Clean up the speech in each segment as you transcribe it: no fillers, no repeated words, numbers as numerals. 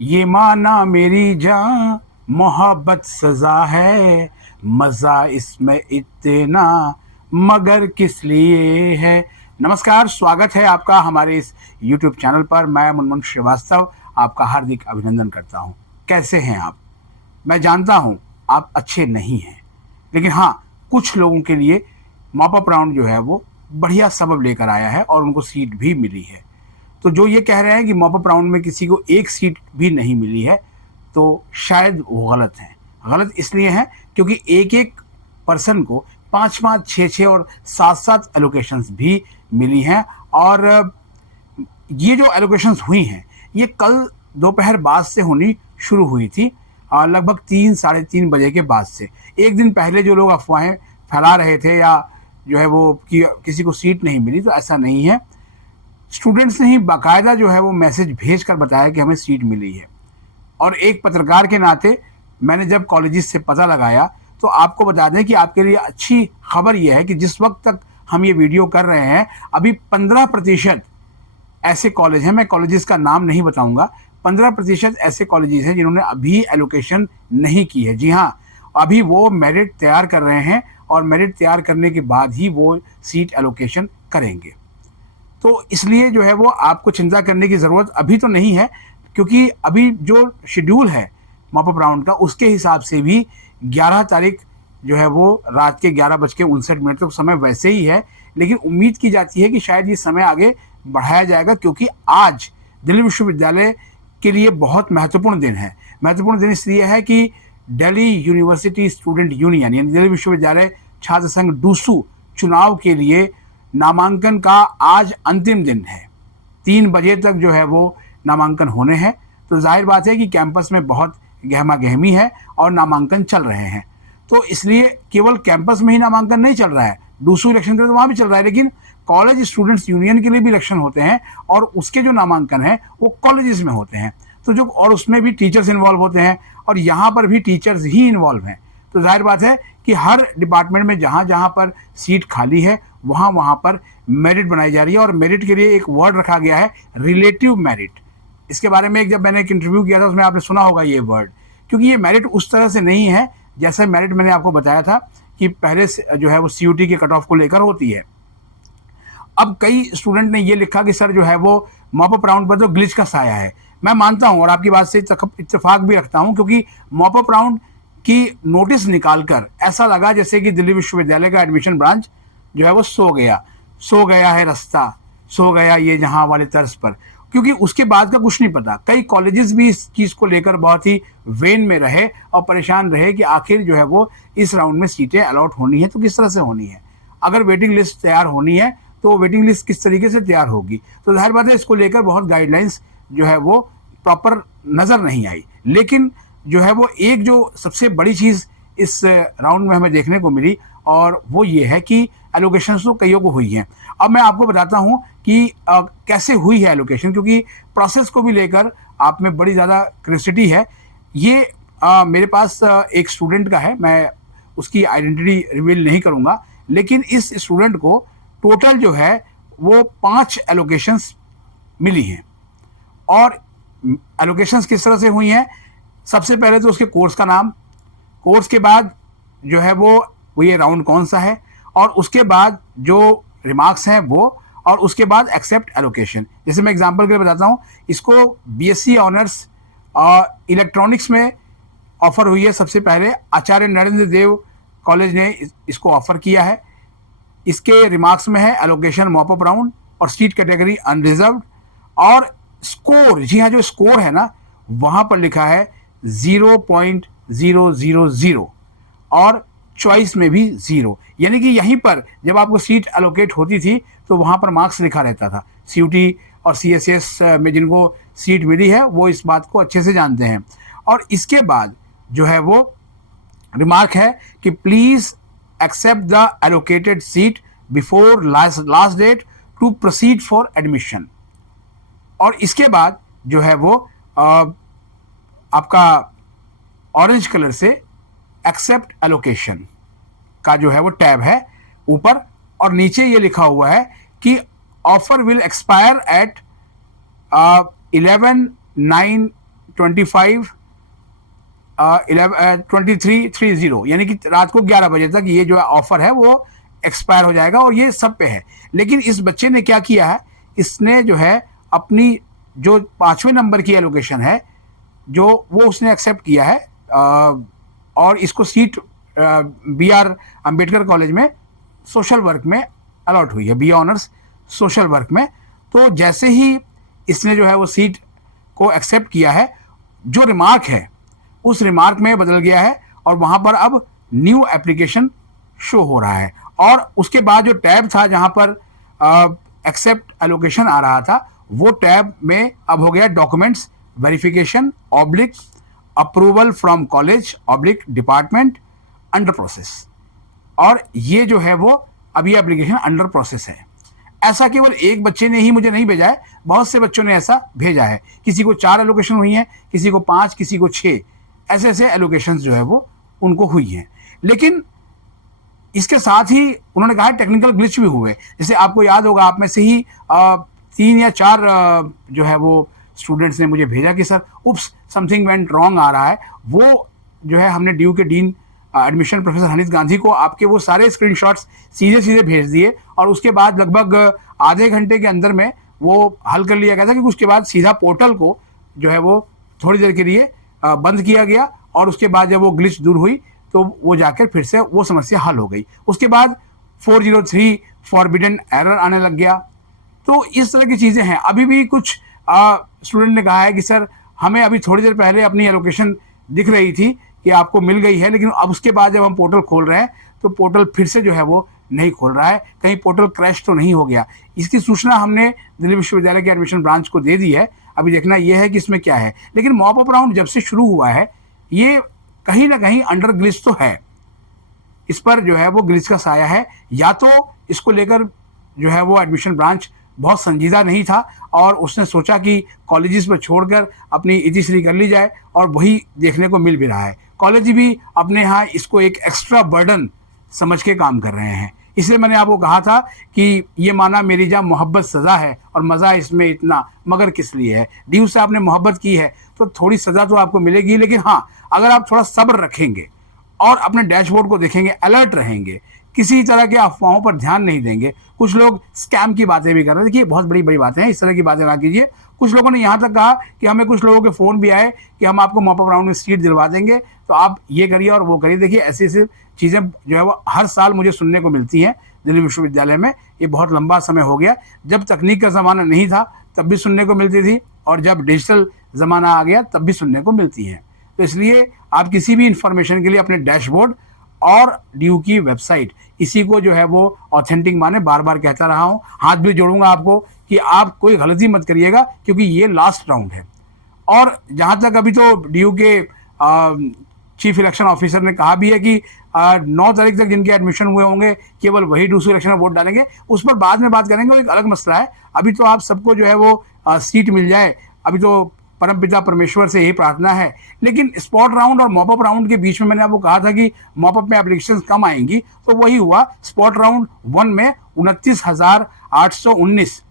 ये माना मेरी जान मोहब्बत सजा है, मजा इसमें इतना मगर किस लिए है। नमस्कार, स्वागत है आपका हमारे इस YouTube चैनल पर। मैं मुनमुन श्रीवास्तव आपका हार्दिक अभिनंदन करता हूं। कैसे हैं आप? मैं जानता हूं आप अच्छे नहीं हैं, लेकिन हाँ, कुछ लोगों के लिए मॉप अप राउंड जो है वो बढ़िया सबब लेकर आया है और उनको सीट भी मिली है। तो जो ये कह रहे हैं कि मॉप अप राउंड में किसी को एक सीट भी नहीं मिली है, तो शायद वो गलत हैं। गलत इसलिए हैं क्योंकि एक एक पर्सन को 5-5, 6-6 और 7-7 एलोकेशंस भी मिली हैं। और ये जो एलोकेशंस हुई हैं, ये कल दोपहर बाद से होनी शुरू हुई थी, लगभग 3 साढ़े 3 बजे के बाद से। एक दिन पहले जो लोग अफवाहें फैला रहे थे या जो है वो कि किसी को सीट नहीं मिली, तो ऐसा नहीं है। स्टूडेंट्स ने ही बाकायदा जो है वो मैसेज भेज कर बताया कि हमें सीट मिली है। और एक पत्रकार के नाते मैंने जब कॉलेजेस से पता लगाया, तो आपको बता दें कि आपके लिए अच्छी खबर यह है कि जिस वक्त तक हम ये वीडियो कर रहे हैं, अभी 15% ऐसे कॉलेज हैं, मैं कॉलेजेस का नाम नहीं बताऊंगा, 15% ऐसे कॉलेजेस हैं जिन्होंने अभी एलोकेशन नहीं की है। जी हाँ, अभी वो मेरिट तैयार कर रहे हैं और मेरिट तैयार करने के बाद ही वो सीट एलोकेशन करेंगे। तो इसलिए जो है वो आपको चिंता करने की ज़रूरत अभी तो नहीं है, क्योंकि अभी जो शेड्यूल है मॉप अप राउंड का, उसके हिसाब से भी 11 तारीख जो है वो रात के 11:59 तक समय वैसे ही है। लेकिन उम्मीद की जाती है कि शायद ये समय आगे बढ़ाया जाएगा, क्योंकि आज दिल्ली विश्वविद्यालय के लिए बहुत महत्वपूर्ण दिन है। महत्वपूर्ण दिन इसलिए है कि दिल्ली यूनिवर्सिटी स्टूडेंट यूनियन यानी दिल्ली विश्वविद्यालय छात्र संघ डूसू चुनाव के लिए नामांकन का आज अंतिम दिन है। 3 बजे तक जो है वो नामांकन होने हैं। तो जाहिर बात है कि कैंपस में बहुत गहमा गहमी है और नामांकन चल रहे हैं। तो इसलिए केवल कैंपस में ही नामांकन नहीं चल रहा है, दूसरे इलेक्शन के लिए तो वहाँ भी चल रहा है, लेकिन कॉलेज स्टूडेंट्स यूनियन के लिए भी इलेक्शन होते हैं और उसके जो नामांकन है वो कॉलेजेस में होते हैं। तो जो और उसमें भी टीचर्स इन्वॉल्व होते हैं और यहाँ पर भी टीचर्स ही इन्वॉल्व हैं। तो जाहिर बात है कि हर डिपार्टमेंट में जहाँ जहाँ पर सीट खाली है वहाँ वहाँ पर मेरिट बनाई जा रही है। और मेरिट के लिए एक वर्ड रखा गया है, रिलेटिव मेरिट। इसके बारे में जब मैंने एक इंटरव्यू किया था उसमें आपने सुना होगा ये वर्ड, क्योंकि ये मेरिट उस तरह से नहीं है जैसे मेरिट मैंने आपको बताया था कि पहले से जो है वो CUT के कट ऑफ को लेकर होती है। अब कई स्टूडेंट ने ये लिखा कि सर जो है वो मॉप अप राउंड पर तो ग्लिच का साया है। मैं मानता हूँ और आपकी बात से इत्तेफाक भी रखता हूँ, क्योंकि मॉप अप राउंड की नोटिस निकालकर ऐसा लगा जैसे कि दिल्ली विश्वविद्यालय का एडमिशन ब्रांच जो है वो सो गया है रास्ता, सो गया ये जहां वाले तर्ज पर। क्योंकि उसके बाद का कुछ नहीं पता। कई कॉलेजेस भी इस चीज़ को लेकर बहुत ही वेन में रहे और परेशान रहे कि आखिर जो है वो इस राउंड में सीटें अलॉट होनी है तो किस तरह से होनी है। अगर वेटिंग लिस्ट तैयार होनी है तो वेटिंग लिस्ट किस तरीके से तैयार होगी। तो जाहिर बात है इसको लेकर बहुत गाइडलाइंस जो है वो प्रॉपर नज़र नहीं आई। लेकिन जो है वो एक जो सबसे बड़ी चीज़ इस राउंड में हमें देखने को मिली, और वो ये है कि एलोकेशन तो कईयों को हुई हैं। अब मैं आपको बताता हूँ कि कैसे हुई है एलोकेशन, क्योंकि प्रोसेस को भी लेकर आप में बड़ी ज़्यादा क्यूरियोसिटी है। ये मेरे पास एक स्टूडेंट का है, मैं उसकी आइडेंटिटी रिवील नहीं करूँगा, लेकिन इस स्टूडेंट को टोटल जो है वो 5 एलोकेशंस मिली हैं। और एलोकेशंस किस तरह से हुई हैं? सबसे पहले तो उसके कोर्स का नाम, कोर्स के बाद जो है वो ये राउंड कौन सा है, और उसके बाद जो रिमार्क्स हैं वो, और उसके बाद एक्सेप्ट एलोकेशन। जैसे मैं एग्जांपल के लिए बताता हूँ, इसको BSc ऑनर्स इलेक्ट्रॉनिक्स में ऑफर हुई है। सबसे पहले आचार्य नरेंद्र देव कॉलेज ने इसको ऑफर किया है। इसके रिमार्क्स में है एलोकेशन मॉप अप राउंड और सीट कैटेगरी अनरिजर्व्ड, और स्कोर, जी हाँ, जो स्कोर है ना वहाँ पर लिखा है 0.000 और चॉइस में भी 0। यानी कि यहीं पर जब आपको सीट एलोकेट होती थी तो वहाँ पर मार्क्स लिखा रहता था। CUT और CSS में जिनको सीट मिली है वो इस बात को अच्छे से जानते हैं। और इसके बाद जो है वो रिमार्क है कि please accept the allocated seat before last date to proceed for admission. और इसके बाद जो है वो आपका ऑरेंज कलर से एक्सेप्ट एलोकेशन का जो है वो टैब है ऊपर, और नीचे ये लिखा हुआ है कि ऑफर विल एक्सपायर एट 11/9 23:30 यानी कि रात को 11 बजे तक ये जो ऑफर है वो एक्सपायर हो जाएगा और ये सब पे है। लेकिन इस बच्चे ने क्या किया है, इसने जो है अपनी जो 5वें नंबर की एलोकेशन है जो वो उसने एक्सेप्ट किया है और इसको सीट BR अंबेडकर कॉलेज में सोशल वर्क में अलॉट हुई है, BA ऑनर्स सोशल वर्क में। तो जैसे ही इसने जो है वो सीट को एक्सेप्ट किया है, जो रिमार्क है उस रिमार्क में बदल गया है और वहाँ पर अब न्यू एप्लीकेशन शो हो रहा है। और उसके बाद जो टैब था जहाँ पर एक्सेप्ट एलोकेशन आ रहा था, वो टैब में अब हो गया documents verification oblique approval from college oblique department under process. और ये जो है वो अभी एप्लीकेशन अंडर प्रोसेस है। ऐसा केवल एक बच्चे ने ही मुझे नहीं भेजा है, बहुत से बच्चों ने ऐसा भेजा है। किसी को 4 एलोकेशन हुई हैं, किसी को 5, किसी को 6, ऐसे ऐसे एलोकेशंस जो है वो उनको हुई हैं। लेकिन इसके साथ ही उन्होंने कहा टेक्निकल ग्लिच भी हुए। जैसे आपको याद होगा, आप में से ही 3 या 4 जो है वो स्टूडेंट्स ने मुझे भेजा कि सर उप्स समथिंग वेंट रॉन्ग आ रहा है। वो जो है हमने ड्यू के dean admission professor Hanish Gandhi को आपके वो सारे स्क्रीनशॉट्स सीधे सीधे भेज दिए और उसके बाद लगभग आधे घंटे के अंदर में वो हल कर लिया गया था, क्योंकि उसके बाद सीधा पोर्टल को जो है वो थोड़ी देर के लिए बंद किया गया और उसके बाद जब वो ग्लिच दूर हुई तो वो जाकर फिर से वो समस्या हल हो गई। उसके बाद 403 फॉरबिडन एरर आने लग गया। तो इस तरह की चीज़ें हैं। अभी भी कुछ स्टूडेंट ने कहा है कि सर हमें अभी थोड़ी देर पहले अपनी एलोकेशन दिख रही थी कि आपको मिल गई है, लेकिन अब उसके बाद जब हम पोर्टल खोल रहे हैं तो पोर्टल फिर से जो है वो नहीं खोल रहा है, कहीं पोर्टल क्रैश तो नहीं हो गया। इसकी सूचना हमने दिल्ली विश्वविद्यालय के एडमिशन ब्रांच को दे दी है। अभी देखना यह है कि इसमें क्या है। लेकिन मॉप अप राउंड जब से शुरू हुआ है ये कहीं ना कहीं अंडर ग्लिच तो है, इस पर जो है वो ग्लिच का साया है। या तो इसको लेकर जो है वो एडमिशन ब्रांच बहुत संजीदा नहीं था और उसने सोचा कि कॉलेजेस पर छोड़कर अपनी इतिश्री कर ली जाए, और वही देखने को मिल भी रहा है। कॉलेज भी अपने यहाँ इसको एक एक्स्ट्रा बर्डन समझ के काम कर रहे हैं। इसलिए मैंने आपको कहा था कि ये माना मेरी जहाँ मोहब्बत सज़ा है और मज़ा इसमें इतना मगर किस लिए है। ड्यू से आपने मोहब्बत की है तो थोड़ी सज़ा तो आपको मिलेगी, लेकिन हाँ अगर आप थोड़ा सब्र रखेंगे और अपने डैशबोर्ड को देखेंगे, अलर्ट रहेंगे, किसी तरह के अफवाहों पर ध्यान नहीं देंगे। कुछ लोग स्कैम की बातें भी कर रहे हैं। देखिए बहुत बड़ी बड़ी बातें हैं, इस तरह की बातें ना कीजिए। कुछ लोगों ने यहाँ तक कहा कि हमें कुछ लोगों के फ़ोन भी आए कि हम आपको मॉप अप राउंड में सीट दिलवा देंगे, तो आप ये करिए और वो करिए। देखिए ऐसी ऐसी चीज़ें जो है वो हर साल मुझे सुनने को मिलती हैं दिल्ली विश्वविद्यालय में। ये बहुत लंबा समय हो गया। जब तकनीक का ज़माना नहीं था तब भी सुनने को मिलती थी, और जब डिजिटल ज़माना आ गया तब भी सुनने को मिलती हैं। तो इसलिए आप किसी भी इंफॉर्मेशन के लिए अपने डैशबोर्ड और ड्यू की वेबसाइट, इसी को जो है वो ऑथेंटिक माने। बार बार कहता रहा हूँ, हाथ भी जोड़ूंगा आपको कि आप कोई गलती मत करिएगा, क्योंकि ये लास्ट राउंड है। और जहाँ तक अभी तो ड्यू के चीफ इलेक्शन ऑफिसर ने कहा भी है कि 9 तारीख तक जिनके एडमिशन हुए होंगे केवल वही दूसरे इलेक्शन में वोट डालेंगे। उस पर बाद में बात करेंगे, वो एक अलग मसला है। अभी तो आप सबको जो है वो सीट मिल जाए, अभी तो परमपिता परमेश्वर से यही प्रार्थना है। लेकिन स्पॉट राउंड और मॉपअप राउंड के बीच में मैंने आपको कहा था कि मॉपअप में एप्लीकेशन कम आएंगी, तो वही हुआ। स्पॉट राउंड 1 में 29,819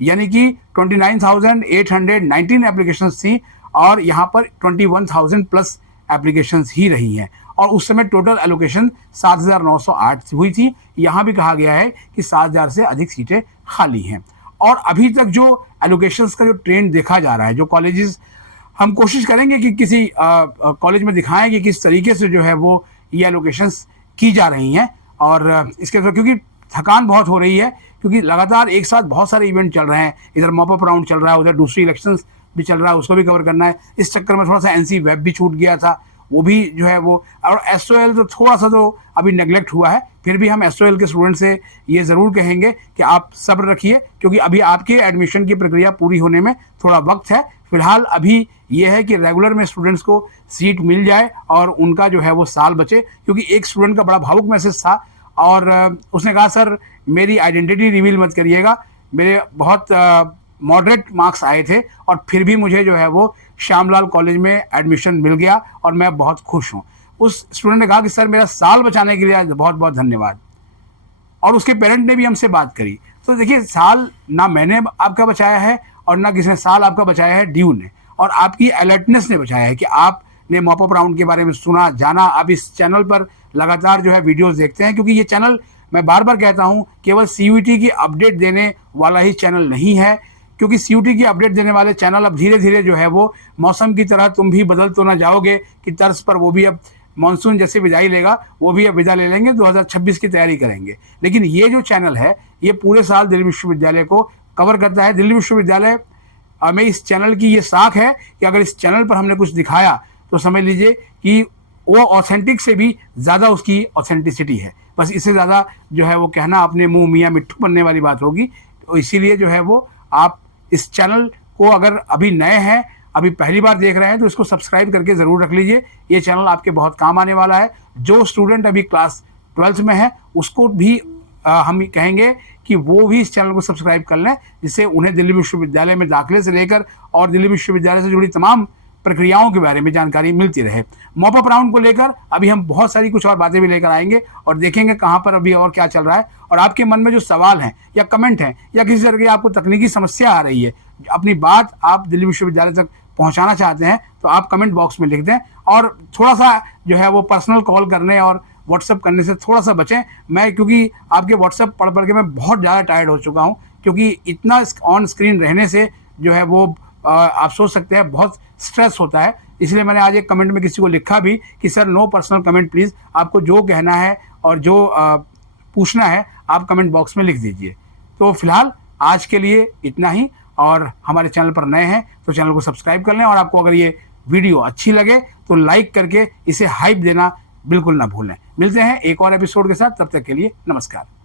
यानी कि 29,819 एप्लीकेशंस थी, और यहाँ पर 21,000 प्लस एप्लीकेशंस ही रही हैं। और उस समय टोटल एलोकेशन 7,908 हुई थी। यहाँ भी कहा गया है कि 7,000 से अधिक सीटें खाली हैं। और अभी तक जो एलोकेशंस का जो ट्रेंड देखा जा रहा है, जो कॉलेजेस, हम कोशिश करेंगे कि किसी कॉलेज में दिखाएं कि किस तरीके से जो है वो ये एलोकेशंस की जा रही हैं। और इसके साथ क्योंकि थकान बहुत हो रही है, क्योंकि लगातार एक साथ बहुत सारे इवेंट चल रहे हैं। इधर मॉपअप राउंड चल रहा है, उधर दूसरी इलेक्शंस भी चल रहा है, उसको भी कवर करना है। इस चक्कर में थोड़ा सा NC वेब भी छूट गया था, वो भी जो है वो, और SOL तो थोड़ा सा तो अभी नेगलेक्ट हुआ है। फिर भी हम SOL के स्टूडेंट से ये ज़रूर कहेंगे कि आप सब्र रखिए, क्योंकि अभी आपके एडमिशन की प्रक्रिया पूरी होने में थोड़ा वक्त है। फिलहाल अभी ये है कि रेगुलर में स्टूडेंट्स को सीट मिल जाए और उनका जो है वो साल बचे। क्योंकि एक स्टूडेंट का बड़ा भावुक मैसेज था और उसने कहा सर मेरी आइडेंटिटी रिवील मत करिएगा, मेरे बहुत मॉडरेट मार्क्स आए थे और फिर भी मुझे जो है वो श्यामलाल कॉलेज में एडमिशन मिल गया और मैं बहुत खुश हूँ। उस स्टूडेंट ने कहा कि सर मेरा साल बचाने के लिए बहुत बहुत धन्यवाद। और उसके पेरेंट ने भी हमसे बात करी। तो देखिए, साल ना मैंने आपका बचाया है और ना किसी ने साल आपका बचाया है, ड्यू ने। और आपकी अलर्टनेस ने बचाया है कि आपने मॉप अप राउंड के बारे में सुना, जाना। आप इस चैनल पर लगातार जो है वीडियोस देखते हैं, क्योंकि ये चैनल, मैं बार बार कहता हूं, केवल सीयूईटी की अपडेट देने वाला ही चैनल नहीं है, क्योंकि सीयूईटी की अपडेट देने वाले चैनल अब धीरे धीरे जो है वो मौसम की तरह तुम भी बदल तो ना जाओगे कि तर्ज पर वो भी अब मानसून जैसे विदाई लेगा, वो भी अब विदा ले लेंगे, 2026 की तैयारी करेंगे। लेकिन ये जो चैनल है ये पूरे साल दिल्ली विश्वविद्यालय को कवर करता है। दिल्ली विश्वविद्यालय में इस चैनल की ये साख है कि अगर इस चैनल पर हमने कुछ दिखाया तो समझ लीजिए कि वो ऑथेंटिक से भी ज़्यादा उसकी ऑथेंटिसिटी है। बस इससे ज़्यादा जो है वो कहना अपने मुंह मियाँ मिट्ठू बनने वाली बात होगी। तो इसीलिए जो है वो आप इस चैनल को अगर अभी नए हैं, अभी पहली बार देख रहे हैं, तो इसको सब्सक्राइब करके ज़रूर रख लीजिए। ये चैनल आपके बहुत काम आने वाला है। जो स्टूडेंट अभी क्लास 12th में है उसको भी हम कहेंगे कि वो भी इस चैनल को सब्सक्राइब कर लें, जिससे उन्हें दिल्ली विश्वविद्यालय में दाखिले से लेकर और दिल्ली विश्वविद्यालय से जुड़ी तमाम प्रक्रियाओं के बारे में जानकारी मिलती रहे। मॉप अप राउंड को लेकर अभी हम बहुत सारी कुछ और बातें भी लेकर आएंगे और देखेंगे कहाँ पर अभी और क्या चल रहा है। और आपके मन में जो सवाल हैं या कमेंट हैं या किसी तरह की आपको तकनीकी समस्या आ रही है, अपनी बात आप दिल्ली विश्वविद्यालय तक पहुंचाना चाहते हैं, तो आप कमेंट बॉक्स में लिख दें। और थोड़ा सा जो है वो पर्सनल कॉल करने और व्हाट्सअप करने से थोड़ा सा बचें। मैं क्योंकि आपके व्हाट्सअप पढ़ पढ़ के मैं बहुत ज़्यादा टायर्ड हो चुका हूँ, क्योंकि इतना ऑन स्क्रीन रहने से जो है वो आप सोच सकते हैं बहुत स्ट्रेस होता है। इसलिए मैंने आज एक कमेंट में किसी को लिखा भी कि sir no personal comment please, आपको जो कहना है और जो पूछना है आप कमेंट बॉक्स में लिख दीजिए। तो फिलहाल आज के लिए इतना ही, और हमारे चैनल पर नए हैं तो चैनल को सब्सक्राइब कर लें, और आपको अगर ये वीडियो अच्छी लगे तो लाइक करके इसे हाइप देना बिल्कुल ना भूलें। मिलते हैं एक और एपिसोड के साथ, तब तक के लिए नमस्कार।